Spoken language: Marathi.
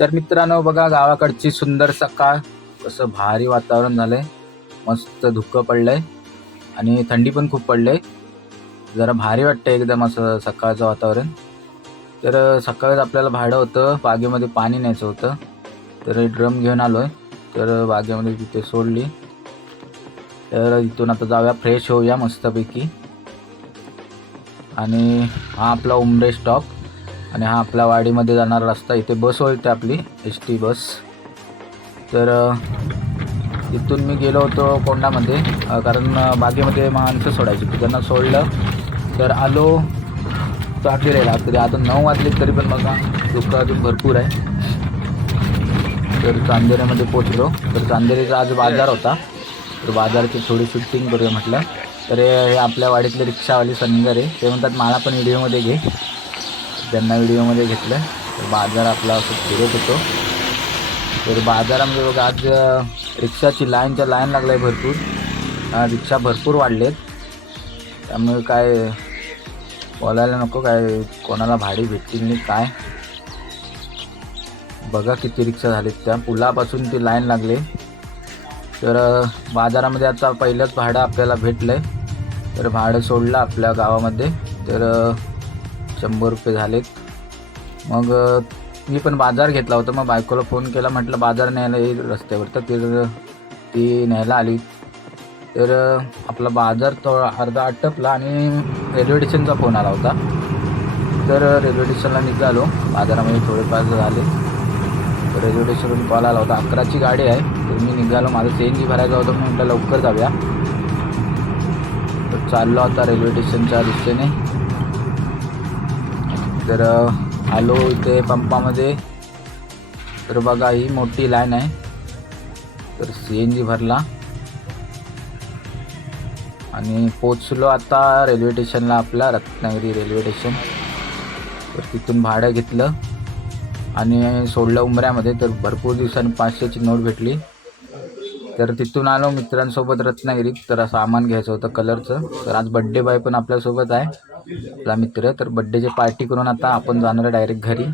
तर मित्रांनो बघा, गावाकडची सुंदर सकाळ, कसं भारी वातावरण झालंय. मस्त धुकं पडलंय आणि थंडी पण खूप पडले. जरा भारी वाटतंय एकदम असं सकाळचं वातावरण. तर सकाळीच आपल्याला भाडं होतं, बागेमध्ये पाणी न्यायचं होतं. तर ड्रम घेऊन आलोय. तर बागेमध्ये तिथे सोडली. तर इथून आता जाऊया, फ्रेश होऊया मस्तपैकी. आणि हा आपला उमरे स्टॉप आणि हा आपल्या वाडीमध्ये जाणारा रस्ता. इथे बस होते आपली ST बस. तर इथून मी गेलो होतो कोंडामध्ये, कारण बागेमध्ये माणसं सोडायची, त्यांना सोडलं. तर आलो चांदेरीला. तरी आता 9 वाजले तरी पण बघा धुकं अजून भरपूर आहे. तर चांदेरीमध्ये पोचलो. तर चांदेरीचा आज बाजार होता. तर बाजाराची थोडी शूटिंग करूया म्हटलं. तर हे आपल्या वाडीतले रिक्षावाले सनगर आहे. ते म्हणतात मला पण व्हिडिओमध्ये घे. त्यांना व्हिडिओमध्ये घेतलं. तर बाजार आपला असं फिरत होतो. तर बाजारामध्ये बघा आज रिक्षाची लाईन लागलं आहे भरपूर. रिक्षा भरपूर वाढलेत. त्यामुळे काय बोलायला नको, काय कोणाला भाडी भेटतील नाही काय. बघा किती रिक्षा झालीत, त्या पुलापासून ती लाईन लागली. तर बाजारामध्ये आता पहिलंच भाडं आपल्याला भेटलं आहे. तर भाडं सोडलं आपल्या गावामध्ये. तर 100 रुपये झालेत. मग मी पण बाजार घेतला होता. मग बायकोला फोन केला, म्हटलं बाजार न्यायला येईल रस्त्यावर. तर ती न्यायला आली. तर आपला बाजार तो अर्धा आटपला आणि रेल्वे स्टेशनचा फोन आला होता. तर रेल्वे स्टेशनला निघालो. बाजारामध्ये थोडेफार झाले. तर रेल्वे स्टेशनवरून कॉल आला होता, 11ची गाडी आहे. तर मी निघालो, माझं CNG भरायचं होतं. मी म्हटलं लवकर जाऊया. तर चाललो आता रेल्वे स्टेशनच्या दिशेने. तर आलो इथे पंपामध्ये. तर बघा ही मोठी लाईन आहे. तर CNG भरला आणि पोचलो आता रेल्वे स्टेशनला, आपला रत्नागिरी रेल्वे स्टेशन. तर तिथून भाडं घेतलं आणि सोडलं उमऱ्यामध्ये. तर भरपूर दिवसांनी 500ची नोट भेटली. तर तिथून आलो मित्रांसोबत रत्नागिरीत. तर सामान घ्यायचं होतं कलरचं. तर आज बड्डे बॉय पण आपल्यासोबत आहे, आपला मित्र. तर बड्डेची पार्टी करून आता आपण जाणार डायरेक्ट घरी.